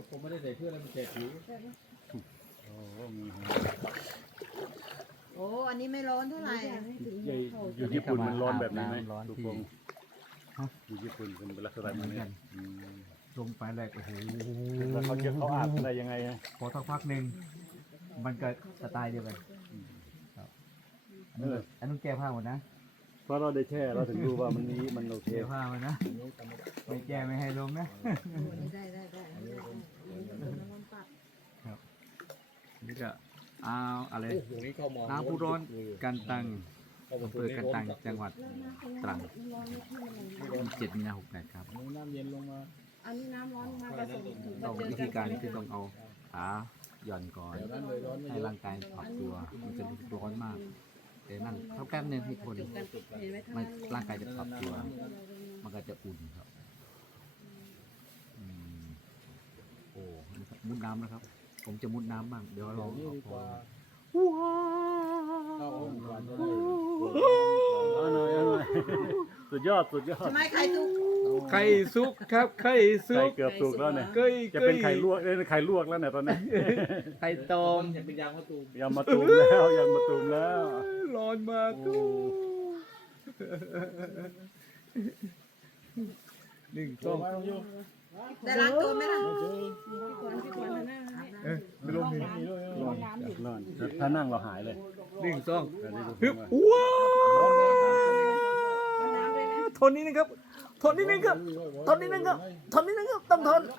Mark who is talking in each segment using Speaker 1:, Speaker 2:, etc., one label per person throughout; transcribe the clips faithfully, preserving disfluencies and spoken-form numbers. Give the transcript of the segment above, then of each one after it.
Speaker 1: ผมไม่ได้ใส่เพื่อนแล้วมันแจกผิวโอ้มี
Speaker 2: โอ้อันนี้ไม่ร้อนเท่าไหร่
Speaker 3: อยู่ญี่ปุ่นมันร้อนแบบนี้ไหม
Speaker 4: ร้อน
Speaker 3: ทุก
Speaker 4: ที่
Speaker 3: คนอยู่ญี่ปุ่นเป็นลักษณะแบบนี้อืม
Speaker 4: ลงไปแรกโอ้โห
Speaker 3: แล้วเขาจะเขาอาบอะไรยังไงฮะ
Speaker 4: พอสักพักหนึ่งมันก็สไตล์เดียวกันครับอันนั้นอันนั้นแก้ผ้าหมดนะ
Speaker 3: เพราะเราได้แช่เราถึงรู้ว่ามันนี้มันโอเค
Speaker 4: แก้ผ้ามันนะไม่แก้ไม่ให้ลงนะ
Speaker 2: ได้ได้ได้ได้น้ำปัด
Speaker 4: นี่ก็เอาอะไร
Speaker 1: โอ้โหนี่เข้ามอง
Speaker 4: น้ำผู้ร้อนกันตังอำเภอกันตังจังหวัดตรังเจ็ดมีนาหกแปดครับ
Speaker 1: น้ำเย็นลงมา
Speaker 2: อันนี้น้ำร้อนมาผสมถึง
Speaker 4: ต้องวิธีการคือต้องเอาขาหย่อนก่อน
Speaker 1: เดี๋ยวนั้นเลยร้อนไม่
Speaker 4: ให้
Speaker 1: เยอะ
Speaker 4: ร่างกายปรับตัวมันจะร้อนมากแต่นั่งเขาแป๊บนึงให้คนมันร่างกายจะปรับตัว มันก็จะอุ่นครับอืมโอ้มุดน้ำนะครับ ผมจะมุดน้ำบ้างเดี๋ยวลอง
Speaker 1: นี่
Speaker 4: เอา
Speaker 1: ดี
Speaker 4: พ
Speaker 1: ก
Speaker 4: อ
Speaker 1: ว่า
Speaker 4: ว้า
Speaker 1: เข้าห้องก่อนจะได้
Speaker 3: เอาหน่อยเอาหน่อยสุดยอดสุดยอด
Speaker 2: ทำไมไข่ตุก
Speaker 4: ไข่ซุกครับไข่ซุ
Speaker 3: ไข่
Speaker 4: ก
Speaker 3: เกือบสุกแล้วเนี่ย
Speaker 4: เกย
Speaker 3: จะเป็นไข่ลวกเอ้ยไข่ลวกแล้วเนี่ยตอนนี้
Speaker 4: ไข่ต้ม
Speaker 1: จะเป็นยางมะตูม
Speaker 3: ยำมาตูมแล้วยำมาตูมแล้ว
Speaker 4: ร้อนมากตู้หนึ่งส
Speaker 1: ต้
Speaker 4: อ
Speaker 1: ม
Speaker 4: ง
Speaker 1: มาลงโย
Speaker 2: ได้ล้างตัวไหมล่ะ
Speaker 4: ไม่ลงนี่
Speaker 3: ร้อนร้อนถ้านั่งเราหายเลย
Speaker 4: หนึ่งสอง
Speaker 3: แต่นี่ดู
Speaker 4: ฮึบ
Speaker 3: ว่า
Speaker 4: ว้าวทนนิดนึงครับทนนิดนึงครับทนนิดนึงครับทนนิดนึงครับต้องทน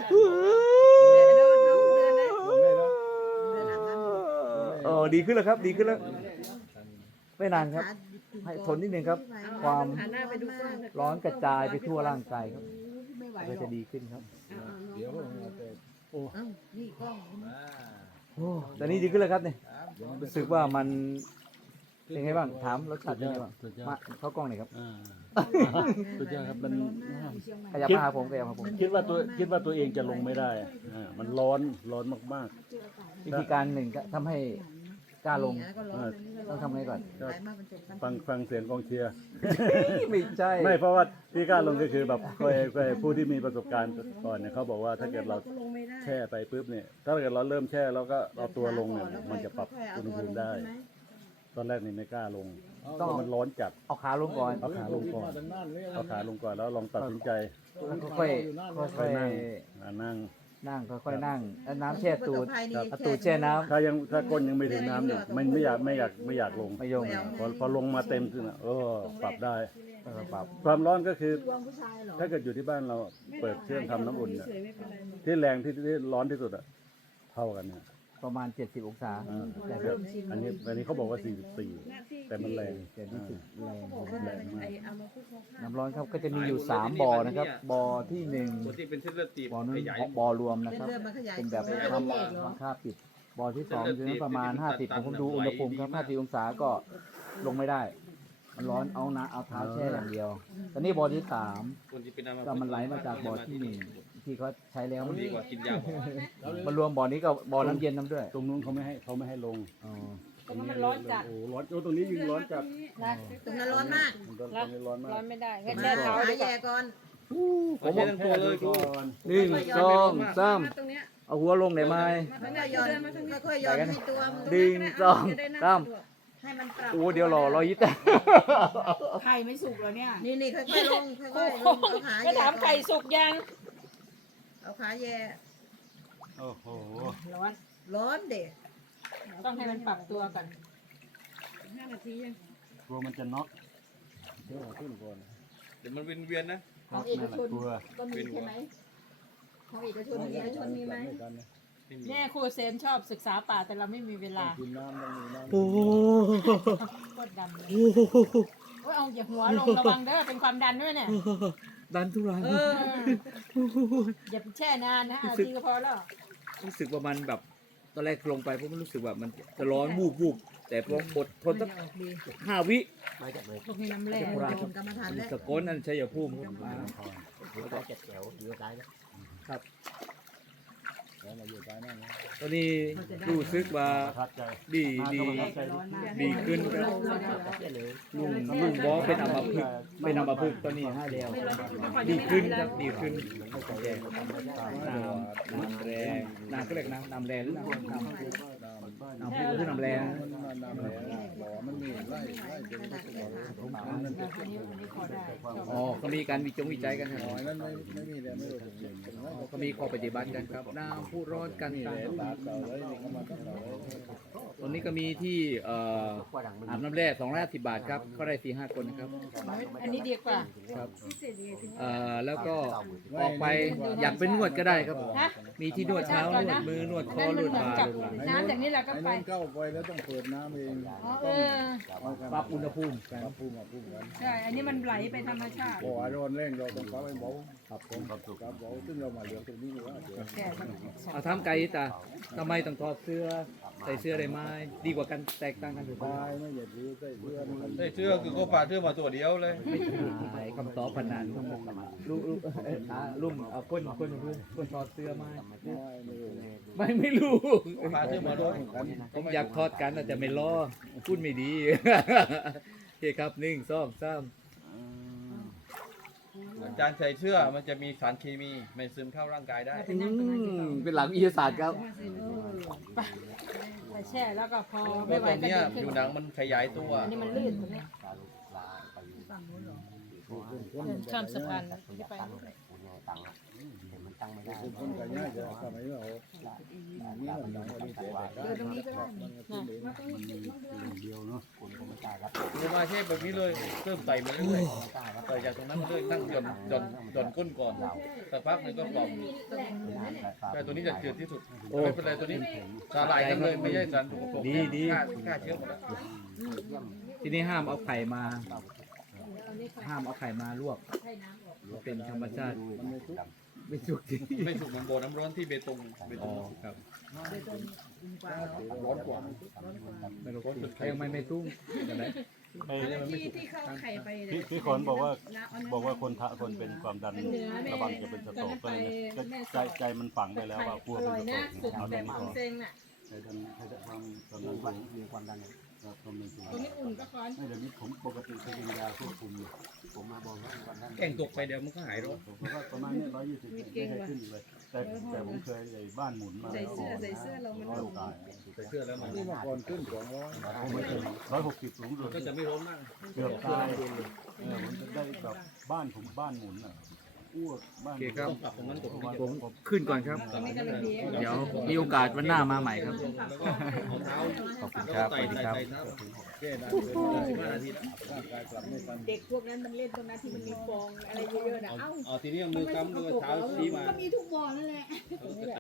Speaker 4: เออดีขึ้นแล้วครับ ดีขึ้นแล้ว ไม่นานครับ ให้ทนนิดนึงครับ ความร้อนกระจายไปทั่วร่างกายครับ
Speaker 2: ไม่ไหว
Speaker 4: ก็
Speaker 2: หร
Speaker 4: จะ
Speaker 2: อก
Speaker 4: ดีขึ้นครับ
Speaker 1: เดี๋ยวผมเอาไป
Speaker 2: เอ้านี่กล้อง
Speaker 4: โอ้ตอนนี้ดีขึ้นแล้วครับเนี่ยรู้สึกว่ามันเป็นไงบ้างถามรสชาติเป็นไงบ้าง
Speaker 3: สุดยอ
Speaker 4: มา
Speaker 3: ด
Speaker 4: เข้ากล้องหน่อยครับ
Speaker 3: อ่าสุดยอดครับมัน
Speaker 4: ขยับมาหาผมขยับมาหาผม
Speaker 3: คิดว่าตัวคิดว่าตัวเองจะลงไม่ได้อ่ามันร้อนร้อนมาก
Speaker 4: วิธีการหนึ่งก็ทำให้กล้าลง
Speaker 2: ก็ร้อน
Speaker 4: ต้องทำไงก่อน
Speaker 2: ไหลมาบรรจบกัน
Speaker 3: ๆ ฟังฟังเสียงกองเชียร์
Speaker 4: ไม่ใช่
Speaker 3: ไม่เพราะว่าที่กล้าลงก็คือแบบเคยเคยผู้ที่มีประสบการณ์ก่อนเนี่ยเขาบอกว่าถ้าเกิดเราแช่ไปปุ๊บเนี่ยถ้าเกิดเราเริ่มแช่แล้วก็เอาตัวลงเนี่ยมันจะปรับอุณหภูมิได้ ตอนแรกนี่ไม่กล้าลงเพราะมันร้อนจัด
Speaker 4: เอาขาลงก่อน
Speaker 3: เอาขาลงก่อนเอาขาลงก่อนแล้วลองตัดสินใจ
Speaker 4: ค่อยๆค่อย
Speaker 3: นั่งอ่านั่ง
Speaker 4: ๆนั่งค่อยๆนั่งแล้วน้ำแช่ตูด
Speaker 2: ครับ
Speaker 4: เอาตูดแช่น้ำ
Speaker 3: ถ้ายังถ้าก้นยังไม่ถึงน้ำเนี่ยมันไม่อยากไม่อยากไม่อยากลง
Speaker 4: ไม่ยง
Speaker 3: พอพอลงมาเต็มขึ้นอ่ะเออปรับได้
Speaker 4: เออปรับ
Speaker 3: ความร้อนก็คือ
Speaker 2: รวมผู้ชายเหรอ
Speaker 3: ถ้าเกิดอยู่ที่บ้านเราเปิดเครื่องทำน้ำอุ่นเนี่ยที่แรงที่ที่ร้อนที่สุดอะเท่ากันเนี่ย
Speaker 4: ประมาณเจ็ดสิบองศา
Speaker 3: อ่า
Speaker 4: แต่แบ
Speaker 3: แบบ บอันนี้อันนี้เขาบอกว่าสี่สิบสี่แต่มันแรง
Speaker 4: เจ็ดสิบแรง
Speaker 3: แรงมาก
Speaker 4: น้ำร้อนครับก็จะมีอยู่สามบ่อนะครับบ่อที่หนึ่ง
Speaker 1: ปกติเป็นเส้นเลือดตีบ
Speaker 4: บ่อนั้น
Speaker 1: ใหญ่
Speaker 4: บ่อรวมนะครับ
Speaker 2: เลือดมันขยาย
Speaker 4: เป็นแบบ
Speaker 2: ตัว
Speaker 4: ทำราคาปิดบ่อที่สองคือประมาณห้าสิบผมดูอุณหภูมิครับห้าสิบองศาก็ลงไม่ได้ มันร้อนเอานะเอาเท้าแช่อย่างเดียว ตอนนี้บ่อที่สาม
Speaker 1: คนที่เป็นน้ำ
Speaker 4: ก็มันไหลมาจากบ่อที่หนึ่งที่เขาใช้แล้ว
Speaker 1: มันดีกว่ากินยาหมอ
Speaker 4: มารวมบ่อนี้ก็บ่อน้ำเย็นน้ำด้วย
Speaker 3: ตรงนู้นเขาไม่ให้เขาไม่ให้ลง
Speaker 4: อ๋อ
Speaker 3: ตรงนี้ร้อนจัดโอ้ร้อนโอ้ตรงนี้ยิ่งร้อนจัด
Speaker 2: ตรงนั้นร้อนมาก
Speaker 3: ตรงนี้ร้อนมาก
Speaker 5: ร้อนไม่ได้แค่
Speaker 2: มา
Speaker 5: แช่เท้า
Speaker 2: หา
Speaker 5: ดีก
Speaker 2: แย่
Speaker 5: ว่า
Speaker 2: ก่อน
Speaker 1: ผมว่าทั้งตัวเลยกู
Speaker 4: หนึ่งสองสาม
Speaker 5: ตรงเนี้ย
Speaker 4: เอาหัวลงได้ไหม
Speaker 2: ค่อยๆย้อนค่อยๆย้อนให้ตัวมัน
Speaker 4: หนึ่งสองสาม
Speaker 2: ให้มันปรับ
Speaker 4: โอ้เดี๋ยวรอรอยิดแต่
Speaker 5: ไข่ไม่สุกแล้วเนี่ย
Speaker 2: นี่นี่ค่อยๆลงค่อยๆลงเอาขา
Speaker 5: ก็
Speaker 2: แย่
Speaker 5: ถามไข่สุกยัง
Speaker 2: เอาขาแย่
Speaker 3: โอ้โห
Speaker 5: ร้อน
Speaker 2: ร้อนเด็ก
Speaker 5: ต้องให้มันปรับตัวก่อนห้านาทียัง
Speaker 3: กลัวมันจะน็อกเดี๋ยวขึ้นก่อน
Speaker 1: เดี๋ยวมันเวียนเวียนๆนะ
Speaker 5: ของเอกชน
Speaker 3: กลัว
Speaker 5: ก็มีใช่ไหม
Speaker 2: ของเอกชน
Speaker 5: ของ
Speaker 2: มี
Speaker 5: เอกชนมีไหม
Speaker 1: ไม่มี
Speaker 5: แม่ครูเซมชอบศึกษาป่าแต่เราไม่มีเวลา
Speaker 3: กินน้ำต้องมีน้ำ
Speaker 4: โอ้
Speaker 5: กดดันเลยโอ้ยเอาอย่าหัวลงระวังเด้อเป็นความดันด้วยเนี่ย
Speaker 4: ดันทุรัง
Speaker 5: เอออย่าไปแช่นานนะอาทีก็พอแล้ว
Speaker 4: รู้สึกว่ามันแบบตอนแรกลงไปผมรู้สึกว่ามันจะร้อนวูบวูบแต่พออดทนสัก
Speaker 2: ออกดี
Speaker 4: ห้าวิ
Speaker 5: ตรงนี้น้ำแร่
Speaker 2: โดนกรรมฐานแล้ว
Speaker 4: สกลนั่นชัยภูมิครับครับตอนนี้รู้สึกว่า
Speaker 3: ประทับใจ
Speaker 4: ดีดี
Speaker 3: ประทับใจ
Speaker 4: ดีขึ้นครับลุงลุงบอกเป็นอัมพฤกษ์เป็นอัมพฤกษ์ตอนนี้ให้แล้วดีขึ้นครับดีขึ้นแกน้ำน้ำแรงน้ำก็เรียกน้ำน้ำแรงหรือน้ำน้ำน้ำพริกก็คือน้ำแรง
Speaker 1: น้ำแหลบ่อมันมีไล่ไล่เป็นผมถามนั่น
Speaker 5: อันนี้อันนี้พอได้
Speaker 4: อ๋อก็มีการวิจงวิจัยกันครับ
Speaker 1: หอยนั้นไม่ไม่มีเลยไม่รู้ผมเห็นผมว่า
Speaker 4: ก็มีข้อปฏิบัติกันครับน้ำผู้ร้อนกัน
Speaker 1: มี
Speaker 4: ต่า
Speaker 1: เลย
Speaker 4: ง
Speaker 1: ตาเก่าเลยนี่เขามาตั้งเราเลย
Speaker 4: ๆตอนนี้ก็มีที่เอ่ออาบน้ำแร่สองร้อยห้าสิบบาทครับเข้าได้สี่ห้าคนนะครับ
Speaker 5: อันนี้ดีกว่า
Speaker 4: ครับเอ่อแล้วก็ออกไปอยากเป็นนวดก็ได้ครับ
Speaker 5: ฮะ
Speaker 4: มีที่นวดเท้านวดมือนวดคอ
Speaker 5: นั่น
Speaker 4: น
Speaker 5: มัน
Speaker 4: วด
Speaker 5: เหมือน
Speaker 4: บ่า
Speaker 5: กับ
Speaker 4: นวดหลัง
Speaker 5: น้ำจากนี้แหละก็
Speaker 1: ไอ้
Speaker 5: ไป
Speaker 1: นั่นเข้าไปแล้วต้องเปิดน้ำเอง
Speaker 5: อ๋อเออ
Speaker 4: ปรับอุณหภูมิ
Speaker 1: ปรับภูมิปรับภูมิกัน
Speaker 5: ใช่ อันนี้มันไหลไปธรรมชาติ
Speaker 1: พออารมณ์เร่งเราต้องปรับให้เบาครับผมครับครับเบาซึ่งเรามาเหลือตรงนี้ว่าเดี๋ยว
Speaker 5: แก่มันสอง
Speaker 4: เอาทำไก่ตาทำไมต้องถอดเสื้อใส่เสื้อได้ไหมดีกว่ากันแตกต่างกันหรือเปล่า
Speaker 1: ตายไม่เหยียดริ้วใส่เสื้อมัน
Speaker 6: ใส่เสื้อคือเขาปาดเสื้อมาตัวเดียวเลย
Speaker 4: ไม่ใช่คำตอบพนันลุงลุงเอ่ออ่าลุงเอาก้นก้นเพื่อนก้นถอดเสื้อไหม
Speaker 1: ไม่ไม่รู้
Speaker 4: ไม่ไม่รู้
Speaker 6: ปาดเสื้อมาด้วย
Speaker 4: ผมอยากทอดกันแต่จะไม่ล้อพูดไม่ดี โอเคครับหนึ่งสองสาม
Speaker 6: อาจารย์ใส่เสื้อมันจะมีสารเคมีไม่ซึมเข้าร่างกายได้
Speaker 4: อืมเป็นหลักวิทยาศาสตร์ครับ
Speaker 5: ไปแช่แล้วก็พอ
Speaker 6: เพ
Speaker 5: ไม่
Speaker 6: ราะ
Speaker 5: ไหว
Speaker 6: ตอน
Speaker 5: ก็
Speaker 6: เนี้ย
Speaker 5: ดึงขึ้น
Speaker 6: ผิวหนังมันขยายตัว
Speaker 5: อันนี้มันลื่นตรงนี้ข้ามสะพานที่ไป
Speaker 1: คือคนกันยากจะสมัยเรานี่มันดังกว่านี้เสียแต่
Speaker 5: เดินตรงนี้ก็ได้
Speaker 3: เดียวเนาะ
Speaker 6: ลงมาแค่แบบนี้เลยเริ่มไต่มาเรื่อยๆไต่จากตรงนั้นมาเรื่อยนั่งหย่อนหย่อนหย่อนก้นก่อนสักพักหนึงก็ปลอมแต่ตัวนี้จะจืดที่สุดไม่เป็นไรตัวนี้สาหร่ายทั้งเลยไม่ใช่สารถูกปก
Speaker 4: ดีดี
Speaker 6: ฆ่าฆ่าเชื้อหมดแล้ว
Speaker 4: ทีนี้ห้ามเอาไข่มา ห้ามเอาไข่มาลวกเป็นธรรมชาติไม่สุกจริง
Speaker 6: ไม่สุกเหมือนโบน้ำร้อนที่เบตงเบต
Speaker 4: อ๋อง ครับ
Speaker 6: ร้อนกว่า
Speaker 4: ไม่รู้ยังไม่ไม่ตุ้มกันไหน
Speaker 3: ไอ้
Speaker 2: ที่ที่เข้าไข่ไป
Speaker 3: พี่พี่ขอนบอกว่าบอกว่าคนทะคนเป็นความดันระวังจะเป็นสโตรกก็เลยเนี่ยใจใจมันฝังไปแล้วว่ากลัว
Speaker 2: อ
Speaker 3: เป็น
Speaker 2: ร่อย
Speaker 3: สโตร
Speaker 2: นะ
Speaker 3: ก
Speaker 2: สุก
Speaker 3: เอา
Speaker 2: แบ
Speaker 3: ตรง
Speaker 2: บ
Speaker 3: นี้ก่อน
Speaker 2: เซ็งน่ะ
Speaker 3: ใครทำใครจะทำกำลังสูงมีความดันครับความดันสูง
Speaker 2: ตรงนี้อุ่นก็ร้อน
Speaker 3: ไม่เดี๋ยวนี้ผมปกติเคยกินยาควบคุมอยู่ผมมาบอกว่าความดัน
Speaker 6: แก่งตกไปเดี๋ยวมันก็หายร้อน
Speaker 3: ผมก็ประมาณเนี้ร้อยยี่สิบไม่เคยขึ้นเลยแต่แต่ผมเคยไอ้บ้านหมุนมา
Speaker 2: ใส่
Speaker 3: แล้ว
Speaker 2: เสื้อใส่เสื้อเรามัน
Speaker 3: ร้อย
Speaker 2: อุ่น
Speaker 3: ตาย
Speaker 6: ใส่เสื้อแล้วมัน
Speaker 1: นี่มาก่อนขึ้นสองร้อย
Speaker 3: ผมไม่เคยร้อยหกสิบสูงสุด
Speaker 6: ก็จะไม่ร้อนมาก
Speaker 3: เกือบตายเออมันจะได้แบบบ้านผมบ้านหมุนอ่ะอ้วกบ้าน
Speaker 4: โอเคครับ
Speaker 6: ต้องปรับตรงนั้นตรงนี้
Speaker 4: ผมขึ้นก่อนครับ
Speaker 2: ตรงนี้กำลังดี
Speaker 4: เดี๋ยวมีโอกาสวันหน้ามาใหม่ครับ
Speaker 6: แล้วก็เอาเท้า
Speaker 4: ขอบคุณครับสวัสดีครับ
Speaker 6: ไต่เท้า
Speaker 1: แก้ได้เป็นได้ร่างกายกลับไม่ทัน
Speaker 2: เด็กพวกนั้นมันเล่นตรงนั้นที่มันมีฟองอะไรเยอะๆนะ
Speaker 6: เอา
Speaker 2: เอ้า
Speaker 6: เอาทีนี้เอามือค้ำด้วยเท้าชี้มา
Speaker 2: ก็มีทุกบ่อนั่นแหละ